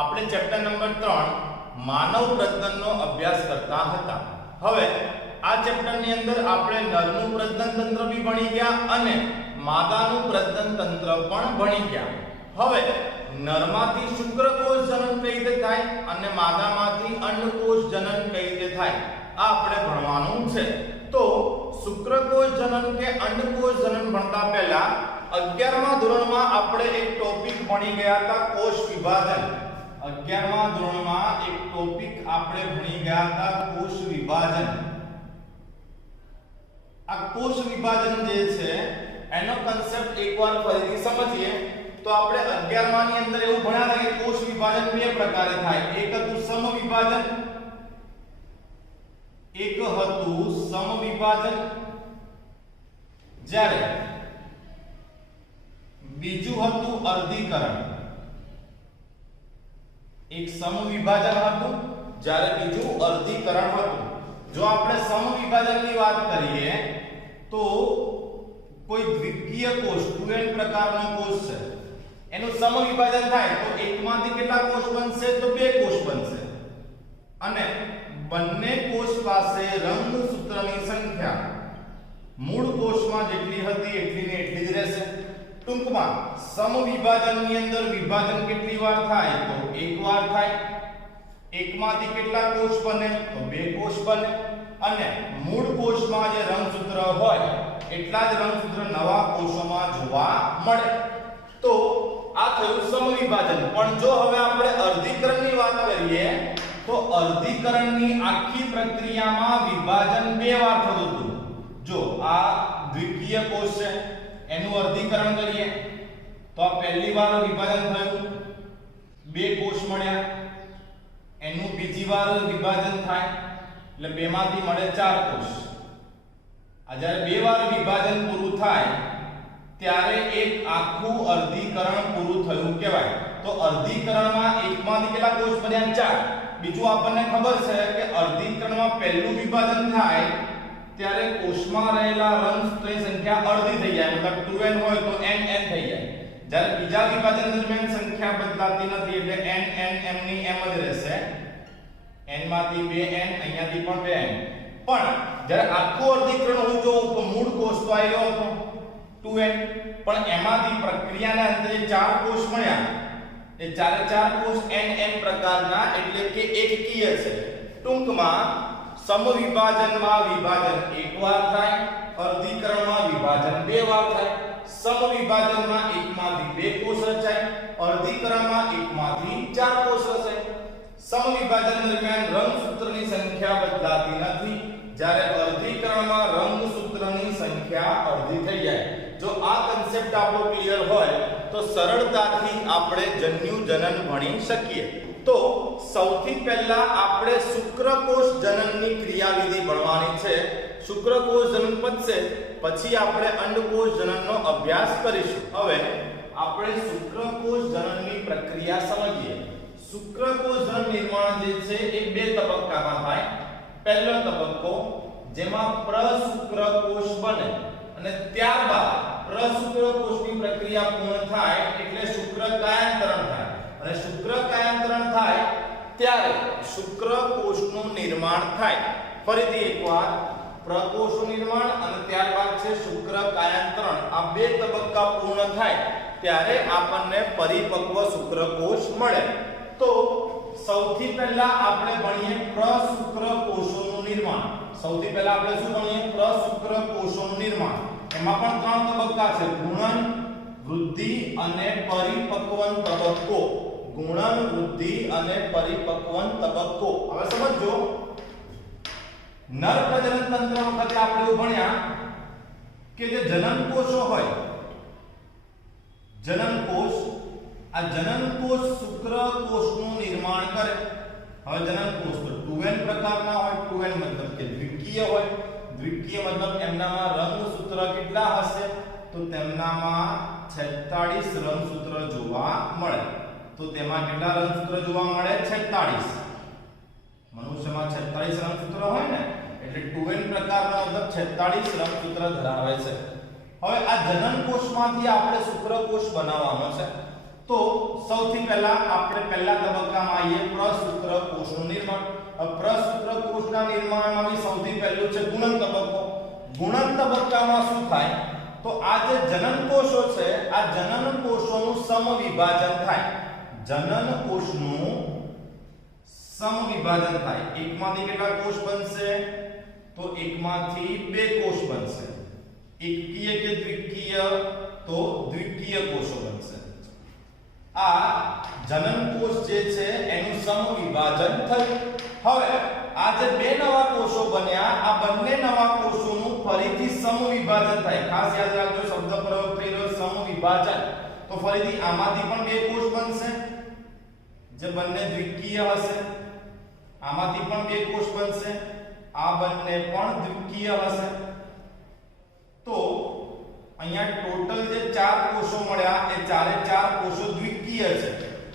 આપણે chapter number 3 માનવ પ્રજનનનો અભ્યાસ કરતા હતા. હવે આ ચેપ્ટરની અંદર આપણે નરનું પ્રજનન તંત્ર બી ભણી ગયા અને માદાનું પ્રજનન તંત્ર પણ ભણી ગયા. હવે નરમાંથી શુક્રકોષ જનન કઈ રીતે થાય અને માદામાંથી અંડકોષ જનન કઈ રીતે થાય આ આપણે ભણવાનું છે. તો શુક્રકોષ જનન કે અંડકોષ જનન ભણતા પહેલા 11મા ધોરણમાં આપણે એક ટોપિક ભણી ગયા હતા કોષ વિભાજન. 11મા ધોરણમાં એક ટોપિક આપણે ભણી ગયા હતા કોષ વિભાજન. આ કોષ વિભાજન જે છે એનો કન્સેપ્ટ એકવાર ફરીથી સમજીએ તો આપણે 11મા ની અંદર એવું ભણ્યા હતા કે કોષ વિભાજન બે પ્રકારે થાય. એક હતું સમવિભાજન, એક હતું સમવિભાજન, જ્યારે બીજું હતું અર્ધીકરણ. એક સમવિભાજન હતું જ્યારે બીજું અર્ધીકરણ હતું. જો આપણે સમવિભાજનની વાત કરીએ તો કોઈ દ્વિકીય કોષ 2n પ્રકારનો કોષ છે, એનું સમવિભાજન થાય તો એકમાંથી કેટલા કોષ બનશે? તો બે કોષ બનશે અને બંને કોષ પાસે રંગસૂત્રની સંખ્યા મૂળ કોષમાં જેટલી હતી એટલી ને એટલી જ રહેશે. ટૂંકમાં સમવિભાજનની અંદર વિભાજન કેટલી વાર થાય? તો એક વાર થાય. એકમાંથી કેટલા કોષ બને? તો બે કોષ બને અને મૂળ કોષમાં જે રંગસૂત્ર હોય એટલા જ રંગસૂત્ર નવા કોષોમાં જોવા મળે. તો આ થયું સમવિભાજન. પણ જો હવે આપણે અર્ધીકરણની વાત કરીએ તો અર્ધીકરણની આખી પ્રક્રિયામાં વિભાજન બે વાર થતું હતું. જો આ દ્વિકીય કોષ છે એનું અર્ધીકરણ કરીએ તો આ પહેલી વાર વિભાજન થયું, બે કોષ મળ્યા. એનું બીજી વાર વિભાજન થાય એટલે બેમાંથી મળે ચાર કોષ. આ જ્યારે બે વાર વિભાજન પૂરું થાય ત્યારે એક આખું અર્ધીકરણ પૂરું થયું કહેવાય. તો અર્ધીકરણમાં એકમાંથી કેટલા કોષ બન્યા? ચાર. બીજું આપણને ખબર છે કે અર્ધીકરણમાં પહેલું વિભાજન થાય ત્યારે કોષમાં રહેલા રંગસૂત્રની સંખ્યા અડધી થઈ જાય, મતલબ 2n હોય તો n થઈ જાય. જ્યારે બીજા વિભાજન દરમિયાન સંખ્યા બદલાતી નથી એટલે n ની m જ રહેશે. n માંથી 2n, અહીંયાથી પણ 2n. પણ જ્યારે આખું અર્ધીકરણ હું જોઉં તો મૂળ કોષ તો આવ્યો હતો 2n, પણ એમાંથી પ્રક્રિયાના અંતે ચાર કોષ મળ્યા. એ ચારે ચાર કોષ n પ્રકારના એટલે કે એકકીય છે. ટૂંકમાં સમવિભાજનમાં વિભાજન એક વાર થાય, અર્ધીકરણમાં વિભાજન બે વાર થાય. સમવિભાજનમાં એકમાંથી બે કોષ રચાય, અર્ધીકરણમાં એકમાંથી ચાર કોષ રચાય. સમવિભાજન દરમિયાન રંગસૂત્રની સંખ્યા બદલાતી નથી, જ્યારે અર્ધીકરણમાં રંગસૂત્રની સંખ્યા અડધી થઈ જાય. જો આ કન્સેપ્ટ આપણો ક્લિયર હોય તો સરળતાથી આપણે જન્યુ જનન ભણી શકીએ. તો સૌથી પહેલા આપણે શુક્રકોષ જનનની ક્રિયાવિધિ ભણવાની છે. શુક્રકોષ જનન પતશે પછી આપણે અંડકોષ જનનનો અભ્યાસ કરીશું. હવે આપણે શુક્રકોષ જનનની પ્રક્રિયા સમજીએ. શુક્રકોષ જનન નિર્માણ જે છે એ બે તબક્કામાં થાય. પહેલો તબક્કો જેમાં પ્રશુક્રકોષ બને અને ત્યારબાદ પ્રશુક્રકોષની પ્રક્રિયા પૂર્ણ થાય એટલે શુક્રકાયાંતરણ થાય. અને શુક્રકાયાંતરણ થાય ત્યારે શુક્રકોષનું નિર્માણ થાય. ફરીથી એકવાર પ્રકોષનું નિર્માણ અને ત્યારબાદ છે શુક્રકાયાંતરણ. આ બે તબક્કા પૂર્ણ થાય ત્યારે આપણને પરિપક્વ શુક્રકોષ મળે. તો સૌથી પહેલા આપણે ભણીએ પ્રશુક્રકોષોનું નિર્માણ. સૌથી પહેલા આપણે શું ભણીએ? પ્રશુક્રકોષોનું નિર્માણ. એમાં પણ ત્રણ તબક્કા છે: ગુણન, વૃદ્ધિ અને પરિપક્વન તબક્કો. ગુણન, વૃદ્ધિ અને પરિપક્વન તબક્કો. હવે સમજો, નર પ્રજનન તંત્ર વખતે આપણે એવું ભણ્યા કે જે જનનકોષો હોય, જનનકોષ, આ જનનકોષ શુક્રકોષનું નિર્માણ કરે. હવે જનનકોષ તો 2n પ્રકારના હોય. 2n મતલબ કે દ્વિકીય હોય. દ્વિકીય મતલબ એમનામાં રંગસૂત્ર કેટલા હશે? તો તેમનામાં 46 રંગસૂત્ર જોવા મળે. તો તેમાં કેટલા રંગસૂત્ર જોવા મળે? 46. મનુષ્યમાં 46 રંગસૂત્ર હોય ને એટલે 2n પ્રકારનો મતલબ 46 રંગસૂત્ર ધરાવે છે. હવે આ જનનકોષમાંથી આપણે શુક્રકોષ બનાવવાનો છે. તો સૌથી પહેલા આપણે પહેલા તબક્કામાં આવીએ પ્રસૂત્ર કોષનું નિર્માણ. પ્રસૂત્ર કોષના નિર્માણમાં બી સૌથી પહેલું છે ગુણન તબક્કો. ગુણન તબક્કામાં શું થાય તો આ જે જનન કોષો છે આ જનન કોષોનું સમવિભાજન થાય. જનન કોષનું સમવિભાજન થાય. એકમાંથી કેટલા કોષ બનશે તો એકમાંથી બે કોષ બનશે. એકકીય કે દ્વિકીય તો દ્વિકીય કોષો બનશે. આ જનન કોષ જે છે એનું સમવિભાજન થયું. હવે આ જે બે નવા કોષો બન્યા આ બંને નવા કોષોનું ફરીથી સમવિભાજન થાય. ખાસ યાદ રાખજો શબ્દ પ્રયોગ થઈ રહ્યો સમવિભાજન. તો ફરીથી આમાંથી પણ બે કોષ બનશે જે બંને દ્વિકીય હશે. આમાંથી પણ બે કોષ બનશે. આ બંને પણ દ્વિકીય હશે. તો અહીંયા ટોટલ જે ચાર કોષો મળ્યા એ ચારે ચાર કોષો દ્વિકીય છે.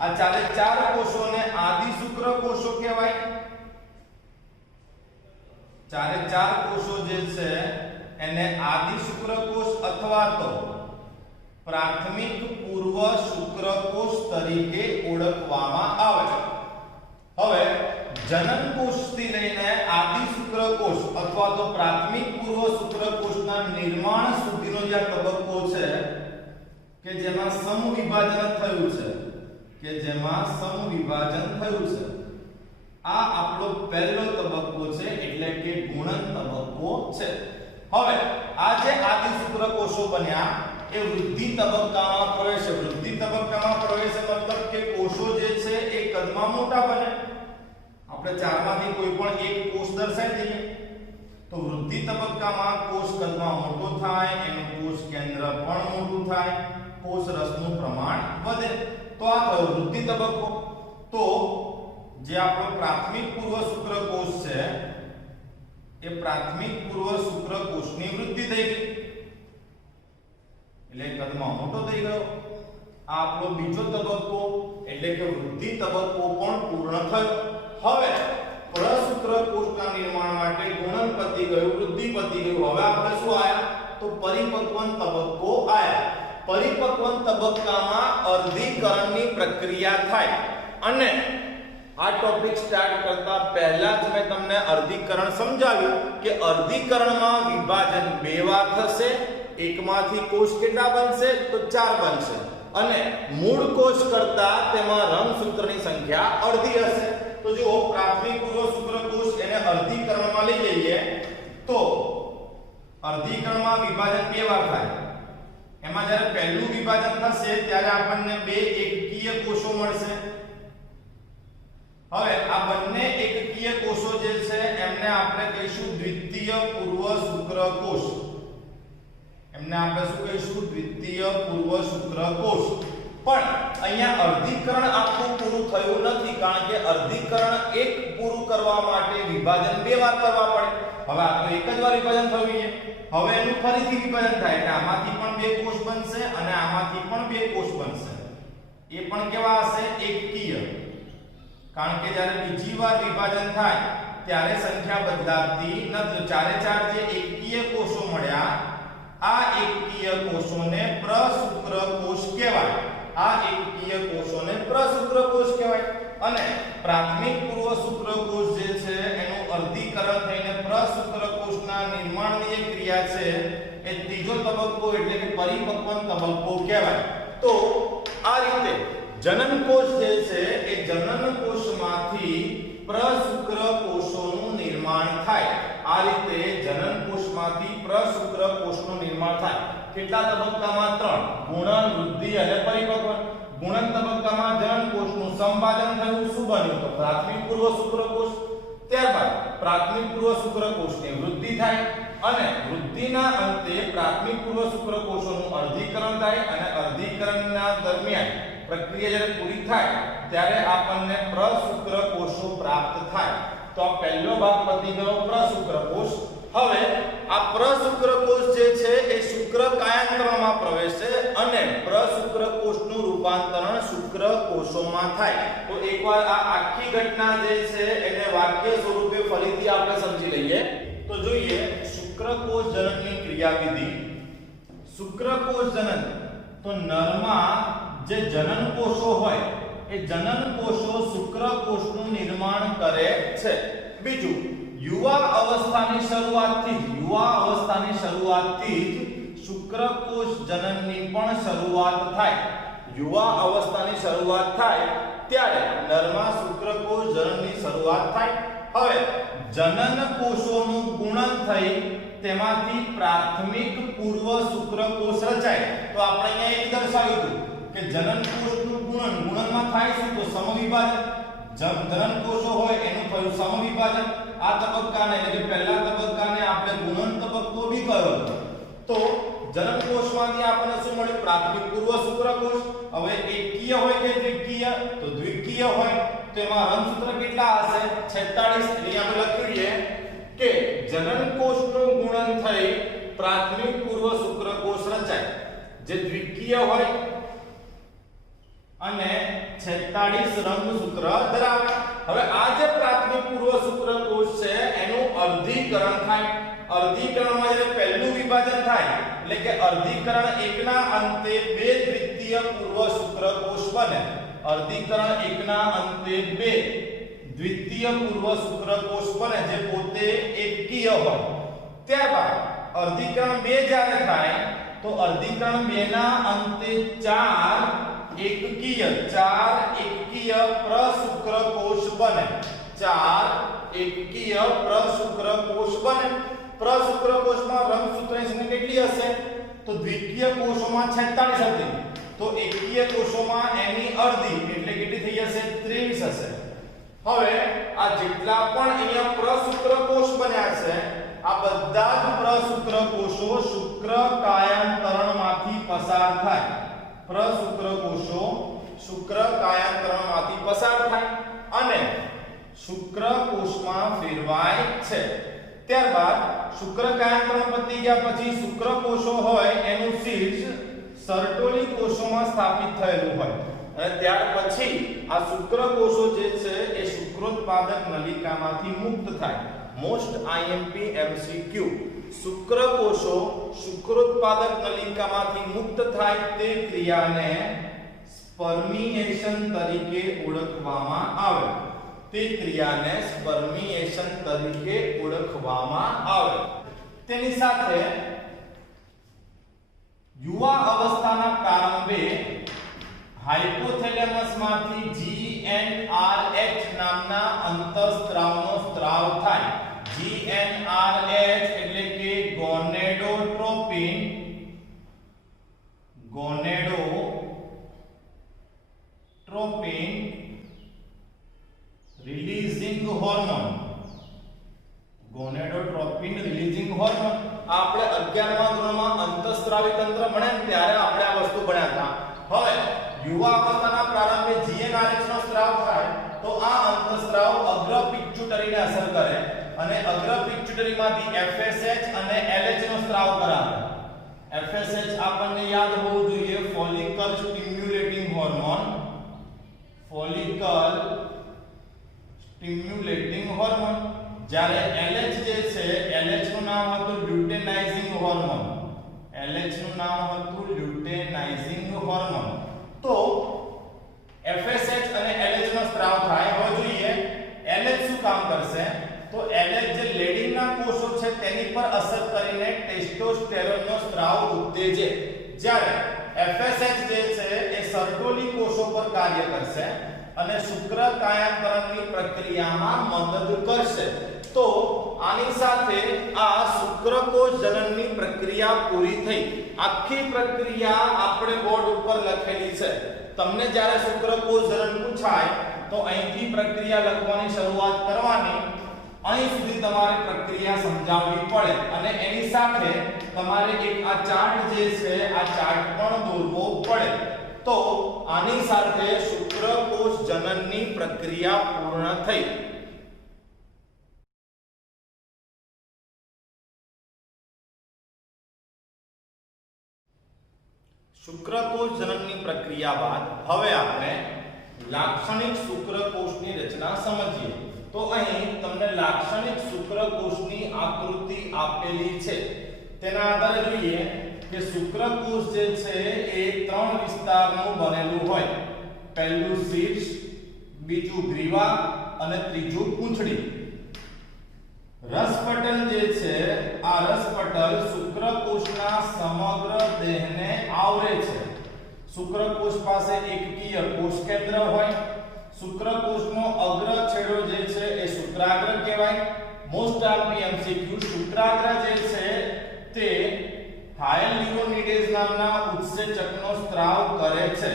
આ ચારે ચાર કોષોને આદિ શુક્ર કોષો કહેવાય. ચારે ચાર કોષો જે છે એને આદિ શુક્રકોષ અથવા તો પ્રાથમિક પૂર્વ શુક્રકોષ તરીકે ઓળખવામાં આવે છે. હવે જનન કોષથી લઈને આદિ શુક્રકોષ અથવા તો પ્રાથમિક પૂર્વ શુક્રકોષના નિર્માણ સુધીનો જે તબક્કો છે કે જેમાં સમવિભાજન થયું છે આ આપણો પહેલો તબક્કો છે એટલે કે ગુણન તબક્કો છે. હવે આ જે આદિ શુક્રકોષો બન્યા એ વૃદ્ધિ તબક્કામાં પ્રવેશે. વૃદ્ધિ તબક્કામાં પ્રવેશે મતલબ કે કોષો જે છે એ કદમાં મોટા બને. આપણે ચારમાંથી કોઈ પણ એક કોષ દર્શાવી દઈએ તો વૃદ્ધિ તબક્કામાં કોષ કદમાં મોટો થાય, એનું કોષ કેન્દ્ર પણ મોટું થાય, કોષ રસનું પ્રમાણ વધે. તો આ થયો વૃદ્ધિ તબક્કો. તો જે આપણો પ્રાથમિક પૂર્વ શુક્રકોષ છે એ પ્રાથમિક પૂર્વ શુક્રકોષની વૃદ્ધિ થઈ ગઈ એટલે કદમાં મોટો થઈ ગયો. આ આપણો બીજો તબક્કો એટલે કે વૃદ્ધિ તબક્કો પણ પૂર્ણ થયો. હવે પ્રશુક્રકોષના નિર્માણ માટે ગુણન પતી ગયું, વૃદ્ધિ પતી ગયું. હવે આપણે શું આયા તો પરિપક્વન તબક્કો આયા. પરિપક્વન તબક્કામાં અર્ધીકરણની પ્રક્રિયા થાય. અને આ ટોપિક સ્ટાર્ટ કરતા પહેલા જ મેં તમને અર્ધીકરણ સમજાવ્યું કે અર્ધીકરણમાં વિભાજન બે વાર થશે. એકમાંથી કોષ કેટલા બનશે તો 4 બનશે અને મૂળ કોષ કરતા તેમાં રંગસૂત્રની સંખ્યા અડધી હશે. તો જો પ્રાથમિક પૂર્વ શુક્રકોષ એને અર્ધીકરણમાં લઈ જઈએ તો અર્ધીકરણમાં વિભાજન બે વાર થાય. એમાં જ્યારે પહેલું વિભાજન થશે ત્યારે આપણને બે એકકીય કોષો મળશે. હવે આ બંને એકકીય કોષો જે છે એમને આપણે કહીશું દ્વિતીય પૂર્વ શુક્રકોષ. એમને આપણે શું કહીશું દ્વિતીય પૂર્વ શુક્રકોષ. પણ અહીંયા અર્ધીકરણ આખું પૂરું થયું નથી કારણ કે અર્ધીકરણ એક પૂરું કરવા માટે વિભાજન બે વાર કરવા પડે. હવે આ તો એક જ વાર વિભાજન થયું છે. હવે એનું ફરીથી વિભાજન થાય એટલે આમાંથી પણ બે કોષ બનશે અને આમાંથી પણ બે કોષ બનશે. એ પણ કેવા હશે એકકીય. કારણ કે જ્યારે બીજી વાર વિભાજન થાય ત્યારે સંખ્યા બદલાતી નથી. ચારે ચાર જે એકકીય કોષો મળ્યા આ એકકીય કોષોને પ્રશુક્રકોષ કહેવાય. આ એકકીય કોષોને પ્રશુક્રકોષ કહેવાય. અને પ્રાથમિક પૂર્વ શુક્રકોષ જે છે એનું અર્ધીકરણ થઈને પ્રશુક્રકોષના નિર્માણની જે ક્રિયા છે એ ત્રીજો તબક્કો એટલે કે પરિપક્વન તબક્કો કહેવાય. તો આ રીતે જનન કોષ જે છે એ જનન કોષમાંથી પ્રશુક્રકોષોનું નિર્માણ થાય. આ રીતે જનન કોષમાંથી પ્રશુક્રકોષનું નિર્માણ થાય. કેટલા તબક્કામાં? 3. ગુણન, વૃદ્ધિ અને પરિપક્વન. ગુણન તબક્કામાં જનન કોષનું સંપાદન થયું. શું બન્યું તો પ્રાથમિક પૂર્વ શુક્રકોષ. ત્યારબાદ પ્રાથમિક પૂર્વ શુક્રકોષની વૃદ્ધિ થાય અને વૃદ્ધિના અંતે પ્રાથમિક પૂર્વ શુક્રકોષોનું અર્ધીકરણ થાય અને અર્ધીકરણના દરમિયાન પ્રક્રિયા જ્યારે પૂરી થાય ત્યારે આપણને પ્રશુક્રકોષો પ્રાપ્ત થાય. તો આ પહેલો ભાગ પતી ગયો પ્રશુક્રકોષ. હવે આ પ્રશુક્રકોષ જે છે એ શુક્રકાયાંતરમાં પ્રવેશે અને પ્રશુક્રકોષનું રૂપાંતરણ શુક્રકોષોમાં થાય. તો એકવાર આ આખી ઘટના જે છે એને વાક્ય સ્વરૂપે ફરીથી આપણે સમજી લઈએ તો જોઈએ શુક્રકોષ જનનની ક્રિયાવિધિ. શુક્રકોષ જનન તો નરમાં જે જનન કોષો હોય એ જનન કોષો શુક્રકોષનું નિર્માણ કરે છે. બીજું, યુવા અવસ્થાની શરૂઆતથી જ શુક્રકોષ જનનની પણ શરૂઆત થાય. યુવા અવસ્થાની શરૂઆત થાય ત્યારે નરમાં શુક્રકોષ જનનની શરૂઆત થાય. હવે જનન કોષોનું ગુણન થઈ તેમાંથી પ્રાથમિક પૂર્વ શુક્રકોષ રચાય. તો આપણે અહીંયા એ દર્શાવ્યું હતું કે જનન કોષનું ગુણનમાં થાય શું? તો સમવિભાજન. જનન કોષો હોય એનું થયું સમવિભાજન. આ તબક્કાને એટલે કે પહેલા તબક્કાને આપણે ગુણન તબક્કો બી કહ્યો. તો જનન કોષમાંથી આપણને શું મળ્યું? પ્રાથમિક પૂર્વ શુક્રકોષ. હવે એકકીય હોય કે દ્વિકીય? તો દ્વિકીય હોય. તો એમાં રંગસૂત્ર કેટલા હશે? 46. એટલે આપણે લખ્યું છે કે જનન કોષનું ગુણન થઈ પ્રાથમિક પૂર્વ શુક્રકોષ રચાય જે દ્વિકીય હોય અને 46 રંગસૂત્ર ધરાવે. હવે આ જે પ્રાથમિક પૂર્વ શુક્રકોષ છે એનું અર્ધીકરણ થાય. અર્ધીકરણમાં જ્યારે પહેલું વિભાજન થાય એટલે કે અર્ધીકરણ 1 ના અંતે 2 દ્વિતીય પૂર્વ શુક્રકોષ બને. અર્ધીકરણ 1 ના અંતે 2 દ્વિતીય પૂર્વ શુક્રકોષ બને જે પોતે એકકીય હોય. ત્યારબાદ અર્ધીકરણ 2 જ્યારે થાય તો અર્ધીકરણ 2 ના અંતે 4 એકકીય પ્રશુક્રકોષ બને. 4 એકકીય પ્રશુક્રકોષ બને. પ્રશુક્રકોષમાં રંગસૂત્રની સંખ્યા કેટલી હશે? તો દ્વિકીય કોષોમાં 46 હતી. તો એકકીય કોષોમાં એની અડધી એટલે કેટલી થઈ જશે? 23 હશે. હવે આ જેટલા પણ અહીંયા પ્રશુક્રકોષ બન્યા છે આ બધા જ પ્રશુક્રકોષો શુક્રકાયાંતરણમાંથી પસાર થાય. પ્રશુક્રકોષો શુક્રકાયાંતરણમાંથી પસાર થાય અને શુક્રકોષમાં ફેરવાય છે. ત્યારબાદ શુક્રકાયાંતરણ પતી ગયા પછી શુક્રકોષો હોય એનું શીર્ષ સર્ટોલી કોષોમાં સ્થાપિત થયેલું હોય અને ત્યાર પછી આ શુક્રકોષો જે છે એ શુક્રોત્પાદક નલિકામાંથી મુક્ત થાય. મોસ્ટ IMP MCQ શુક્રકોષો શુક્રોત્પાદક નલિકામાંથી મુક્ત થાય તે ક્રિયાને સ્પર્મિએશન તરીકે ઓળખવામાં આવે. તે ક્રિયાને સ્પર્મિએશન તરીકે ઓળખવામાં આવે. તેની સાથે યુવા અવસ્થાના પ્રારંભે હાઇપોથેલેમસમાંથી GnRH નામના અંતઃસ્ત્રાવનો સ્ત્રાવ થાય. GnRH એટલે કે ગોનેડોટ્રોપિન રિલીઝિંગ હોર્મોન. ગોનેડોટ્રોપિન રિલીઝિંગ હોર્મોન આપણે 11મા ધોરણમાં અંતઃસ્ત્રાવી તંત્ર ભણ્યા ત્યારે આપણે આ વસ્તુ ભણ્યા હતા. હવે યુવા અવસ્થાના પ્રારંભે GnRH નો સ્ત્રાવ થાય તો આ અંતઃસ્ત્રાવ અગ્ર પિટ્યુટરીને અસર કરે અને અગ્ર પિટ્યુટરીમાંથી FSH અને LH નો સ્ત્રાવ કરાવે. FSH આપણને યાદ હોવું જોઈએ follicle stimulating hormone. Follicle stimulating hormone. જ્યારે LH જે છે LH નું નામ હતું લ્યુટેનાઇઝિંગ હોર્મોન. LH નું નામ હતું લ્યુટેનાઇઝિંગ હોર્મોન. તો FSH અને LH નો સ્ત્રાવ થાય. હવે જોઈએ LH શું કામ કરશે? તો LH જે લેડિંગના કોષો છે તેની પર અસર કરીને ટેસ્ટોસ્ટેરોનનો સ્ત્રાવ ઉત્તેજે. જ્યારે FSH જે છે એ સર્ટોલી કોષો પર કાર્ય કરશે અને શુક્રકાયાંતરણની પ્રક્રિયામાં મદદ કરશે. તો આની સાથે આ શુક્રકોષ જનનની પ્રક્રિયા પૂરી થઈ. આખી પ્રક્રિયા આપણે બોર્ડ ઉપર લખેલી છે. તમને જ્યારે શુક્રકોષ જનન પૂછાય તો અહીંથી પ્રક્રિયા લખવાની શરૂઆત કરવાની. અહીં સુધી તમારે પ્રક્રિયા સમજાવવી પડે અને એની સાથે તમારે એક આ ચાર્ટ જે છે આ ચાર્ટ પણ દોરવો પડે. તો આની સાથે શુક્રકોષ જનનની પ્રક્રિયા પૂર્ણ થઈ. શુક્રકોષ જનનની પ્રક્રિયા બાદ હવે આપણે લાક્ષણિક શુક્રકોષની રચના સમજીએ. તો અહીં તમને લાક્ષણિક શુક્રકોષની આકૃતિ આપેલી છે. તેના આધારે જોઈએ કે શુક્રકોષ જે છે એ 3 વિસ્તારનું બનેલું હોય. પહેલું શીર્ષ, બીજું ગ્રીવા અને ત્રીજું પૂંછડી. રસપટલ જે છે આ રસપટલ શુક્રકોષના સમગ્ર દેહને આવરે છે. શુક્રકોષ પાસે એકકીય કોષ કેન્દ્ર હોય. શુક્રકોષનો અગ્ર છેડો જે છે એ શુક્રાગ્ર કહેવાય. મોસ્ટ આરપી એમસીક્યુ શુક્રાગ્ર જે છે તે હાયલ્યુરોનિડેઝ નામના ઉત્સેચકનો સ્ત્રાવ કરે છે.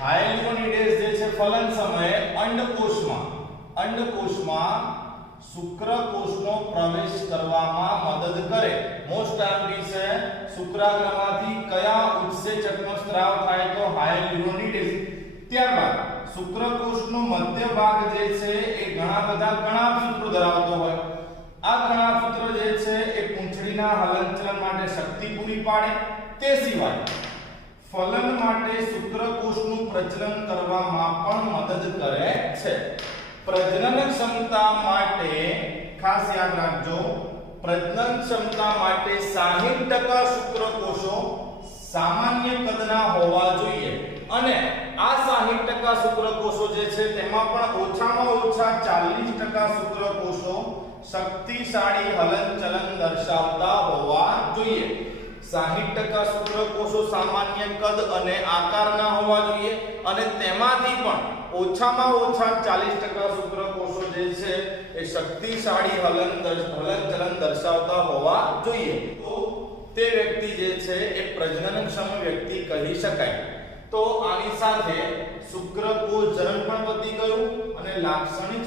હાયલ્યુરોનિડેઝ જે છે ફલન સમયે અંડકોષમાં શુક્રકોષનો પ્રવેશ કરવામાં મદદ કરે. મોસ્ટ આરપી છે શુક્રાગ્રમાંથી કયા ઉત્સેચકનો સ્ત્રાવ થાય તો હાયલ્યુરોનિડેઝ. ત્યારબાદ શુક્રકોષનો મધ્ય ભાગ જે છે એ ઘણા બધા કણાભસૂત્રો ધરાવતો હોય. આ કણાભસૂત્રો જે છે એ પૂંછડીના હલનચલન માટે શક્તિ પૂરી પાડે. તે સિવાય ફલન માટે શુક્રકોષનું પ્રજનન કરવામાં પણ મદદ કરે છે. પ્રજનન ક્ષમતા માટે ખાસ યાદ રાખજો, પ્રજનન ક્ષમતા માટે 60% શુક્રકોષો સામાન્ય કદના હોવા જોઈએ અને આ 60% શુક્રકોષો જે છે તેમાં પણ ઓછામાં ઓછા 40% શુક્રકોષો શક્તિશાળી હલનચલન દર્શાવતા હોવા જોઈએ. 60% શુક્રકોષો સામાન્ય કદ અને આકારના હોવા જોઈએ અને તેમાંથી પણ ઓછામાં ઓછા 40% શુક્રકોષો જે છે એ શક્તિશાળી હલનચલન દર્શાવતા હોવા જોઈએ. તો તે વ્યક્તિ જે છે એ પ્રજનનક્ષમ વ્યક્તિ કહી શકાય. તો આની સાથે શુક્રકોષ જનન પણ પતી ગયું અને લાક્ષણિક